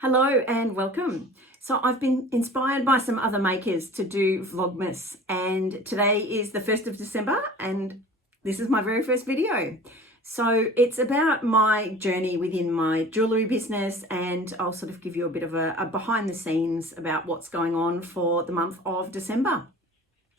Hello and welcome. So I've been inspired by some other makers to do Vlogmas, and today is the 1st of December and this is my very first video. So it's about my journey within my jewellery business, and I'll sort of give you a bit of a behind the scenes about what's going on for the month of December.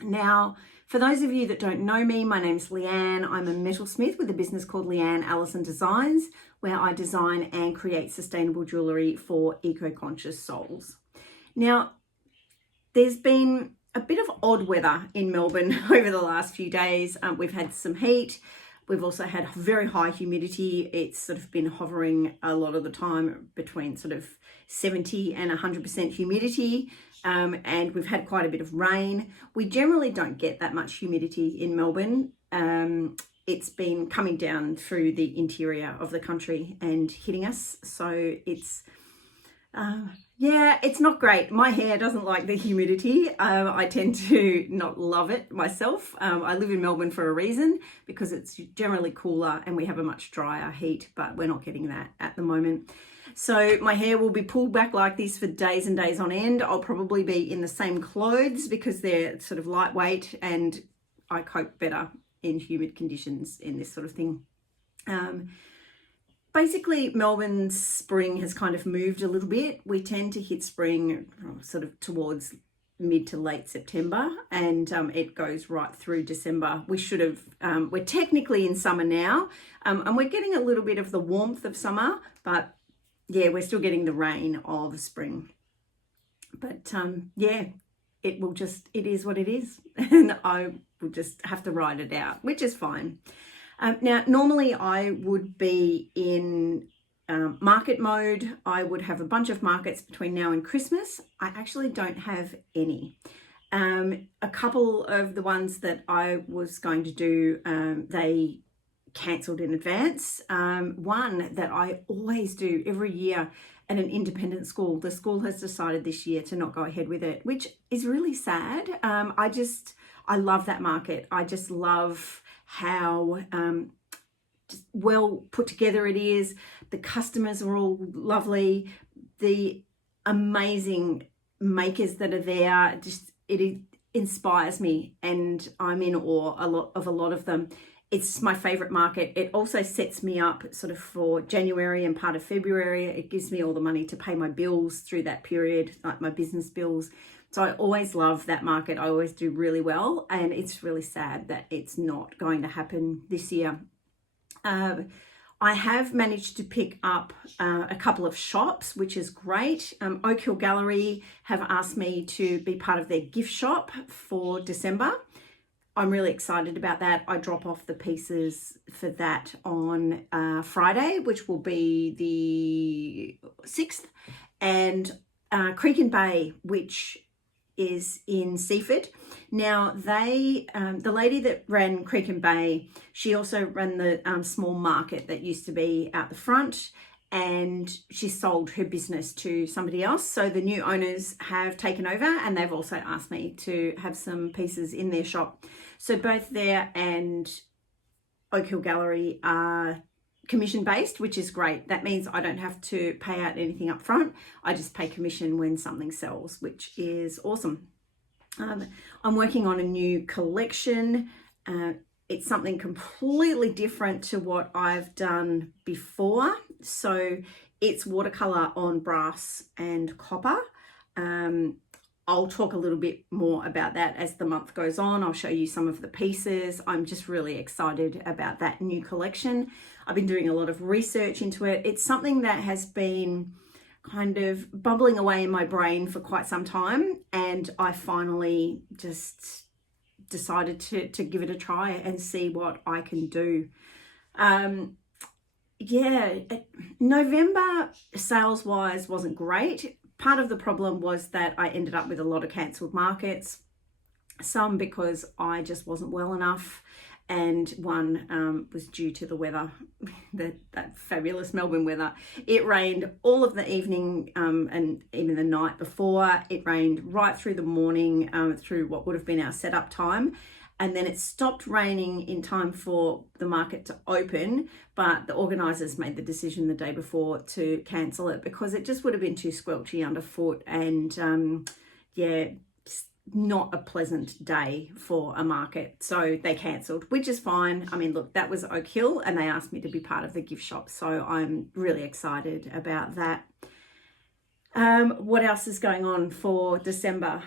Now, for those of you that don't know me, my name's Leanne. I'm a metalsmith with a business called Leanne Allison Designs, where I design and create sustainable jewellery for eco-conscious souls. Now, there's been a bit of odd weather in Melbourne over the last few days. We've had some heat. We've also had very high humidity. It's sort of been hovering a lot of the time between sort of 70 and 100% humidity. And we've had quite a bit of rain. We generally don't get that much humidity in Melbourne. It's been coming down through the interior of the country and hitting us. So it's, it's not great. My hair doesn't like the humidity. I tend to not love it myself. I live in Melbourne for a reason, because it's generally cooler and we have a much drier heat, but we're not getting that at the moment. So my hair will be pulled back like this for days and days on end. I'll probably be in the same clothes because they're sort of lightweight and I cope better in humid conditions in this sort of thing. Basically, Melbourne's spring has kind of moved a little bit. We tend to hit spring sort of towards mid to late September, and it goes right through December. We're technically in summer now, and we're getting a little bit of the warmth of summer, but yeah, we're still getting the rain of spring. But it is what it is, and I will just have to ride it out, which is fine. Now, normally I would be in market mode. I would have a bunch of markets between now and Christmas. I actually don't have any. A couple of the ones that I was going to do, they cancelled in advance. One that I always do every year at an independent school, the school has decided this year to not go ahead with it, which is really sad. I love that market. I just love how just well put together it is. The customers are all lovely. The amazing makers that are there, it inspires me, and I'm in awe of a lot of them. It's my favorite market. It also sets me up sort of for January and part of February. It gives me all the money to pay my bills through that period, like my business bills. So I always love that market. I always do really well. And it's really sad that it's not going to happen this year. I have managed to pick up a couple of shops, which is great. Oak Hill Gallery have asked me to be part of their gift shop for December. I'm really excited about that. I drop off the pieces for that on Friday, which will be the 6th, and Creek and Bay, which is in Seaford. Now, the lady that ran Creek and Bay, she also ran the small market that used to be out the front, and she sold her business to somebody else. So the new owners have taken over, and they've also asked me to have some pieces in their shop. So both there and Oak Hill Gallery are commission based, which is great. That means I don't have to pay out anything up front. I just pay commission when something sells, which is awesome. I'm working on a new collection. It's something completely different to what I've done before. So it's watercolor on brass and copper. I'll talk a little bit more about that as the month goes on. I'll show you some of the pieces. I'm just really excited about that new collection. I've been doing a lot of research into it. It's something that has been kind of bubbling away in my brain for quite some time, and I finally just decided to give it a try and see what I can do. November sales wise wasn't great. Part of the problem was that I ended up with a lot of cancelled markets, some because I just wasn't well enough, and one was due to the weather, that fabulous Melbourne weather. It rained all of the evening and even the night before. It rained right through the morning through what would have been our setup time. and then it stopped raining in time for the market to open, but the organisers made the decision the day before to cancel it because it just would have been too squelchy underfoot, and yeah, not a pleasant day for a market. So they cancelled, which is fine. I mean, look, that was Oak Hill and they asked me to be part of the gift shop, so I'm really excited about that. What else is going on for December?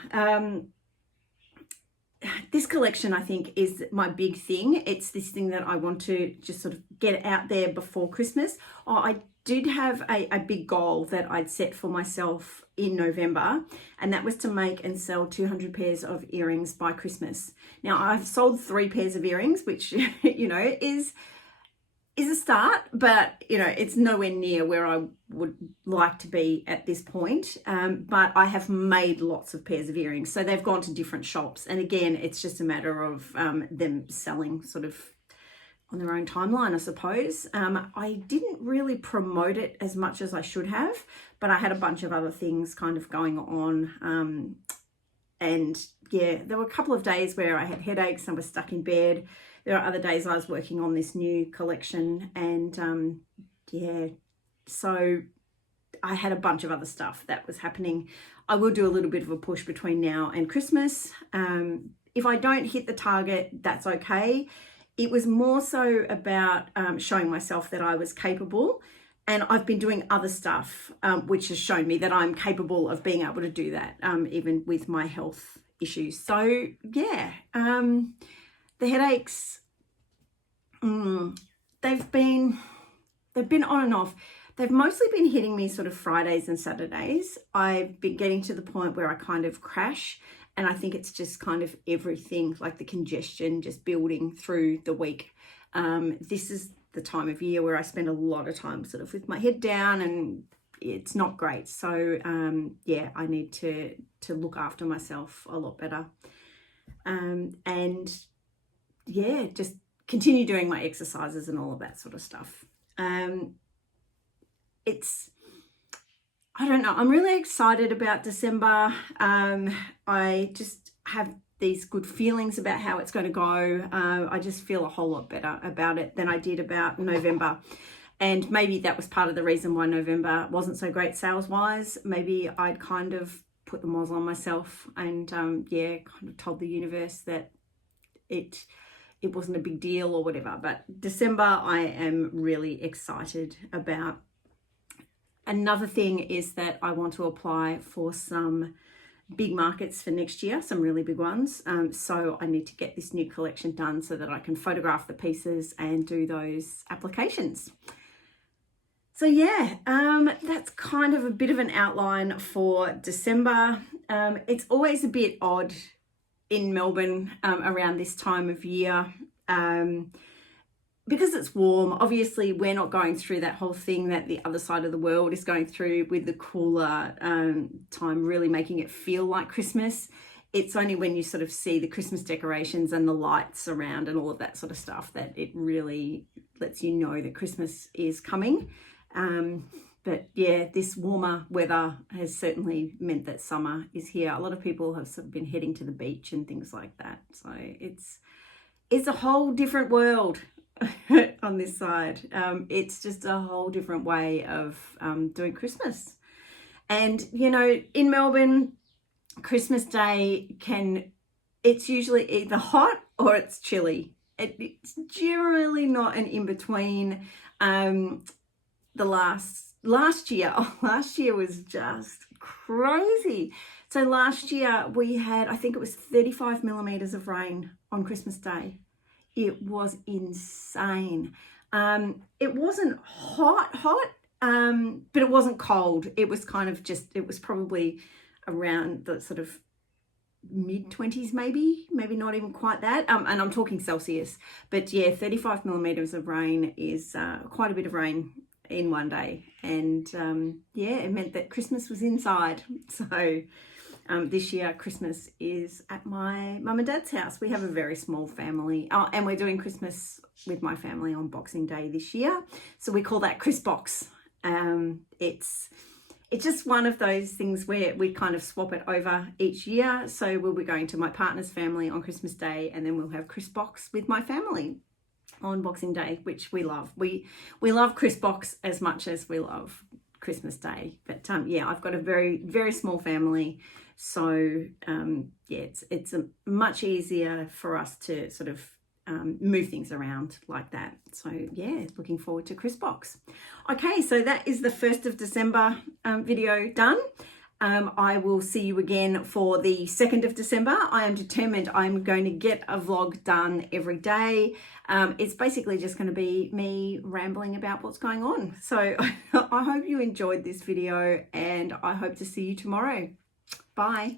This collection, I think, is my big thing. It's this thing that I want to just sort of get out there before Christmas. I did have a big goal that I'd set for myself in November, and that was to make and sell 200 pairs of earrings by Christmas. Now, I've sold 3 pairs of earrings, which, you know, is a start, but, you know, it's nowhere near where I would like to be at this point. But I have made lots of pairs of earrings, so they've gone to different shops. And again, it's just a matter of them selling sort of on their own timeline, I suppose. I didn't really promote it as much as I should have, but I had a bunch of other things kind of going on. And yeah, there were a couple of days where I had headaches and was stuck in bed. There are other days I was working on this new collection, and yeah, so I had a bunch of other stuff that was happening. I will do a little bit of a push between now and Christmas. If I don't hit the target, that's okay. It was more so about showing myself that I was capable, and I've been doing other stuff, which has shown me that I'm capable of being able to do that, even with my health issues. So yeah, the headaches, they've been on and off. They've mostly been hitting me sort of Fridays and Saturdays. I've been getting to the point where I kind of crash, and I think it's just kind of everything, like the congestion just building through the week. This is the time of year where I spend a lot of time sort of with my head down, and it's not great. So yeah, I need to look after myself a lot better. And yeah, just continue doing my exercises and all of that sort of stuff. I don't know, I'm really excited about December. I just have these good feelings about how it's going to go. I just feel a whole lot better about it than I did about November. And maybe that was part of the reason why November wasn't so great sales-wise. Maybe I'd kind of put the moz on myself and yeah, kind of told the universe that it wasn't a big deal or whatever. But December, I am really excited about. Another thing is that I want to apply for some big markets for next year, some really big ones. So I need to get this new collection done so that I can photograph the pieces and do those applications. So yeah, that's kind of a bit of an outline for December. It's always a bit odd in Melbourne around this time of year because it's warm. Obviously, we're not going through that whole thing that the other side of the world is going through with the cooler time really making it feel like Christmas. It's only when you sort of see the Christmas decorations and the lights around and all of that sort of stuff that it really lets you know that Christmas is coming. But yeah, this warmer weather has certainly meant that summer is here. A lot of people have sort of been heading to the beach and things like that. So it's a whole different world on this side. It's just a whole different way of doing Christmas. And, you know, in Melbourne, Christmas Day it's usually either hot or it's chilly. It's generally not an in-between. Last year was just crazy. So last year we had, I think it was 35 millimeters of rain on Christmas Day. It was insane. It wasn't hot, but it wasn't cold. It was kind of it was probably around the sort of mid-20s, maybe not even quite that. And I'm talking Celsius. But yeah, 35 millimeters of rain is quite a bit of rain in one day. And yeah, it meant that Christmas was inside. So this year Christmas is at my mum and dad's house. We have a very small family, and we're doing Christmas with my family on Boxing Day this year, so we call that Chris Box. It's it's just one of those things where we kind of swap it over each year. So we'll be going to my partner's family on Christmas Day, and then we'll have Chris Box with my family on Boxing Day, which we love. We love Chris Box as much as we love Christmas Day. But yeah, I've got a very, very small family. So yeah, it's much easier for us to sort of move things around like that. So yeah, looking forward to Chris Box. Okay, so that is the 1st of December video done. I will see you again for the 2nd of December. I am determined I'm going to get a vlog done every day. It's basically just going to be me rambling about what's going on. So I hope you enjoyed this video, and I hope to see you tomorrow. Bye.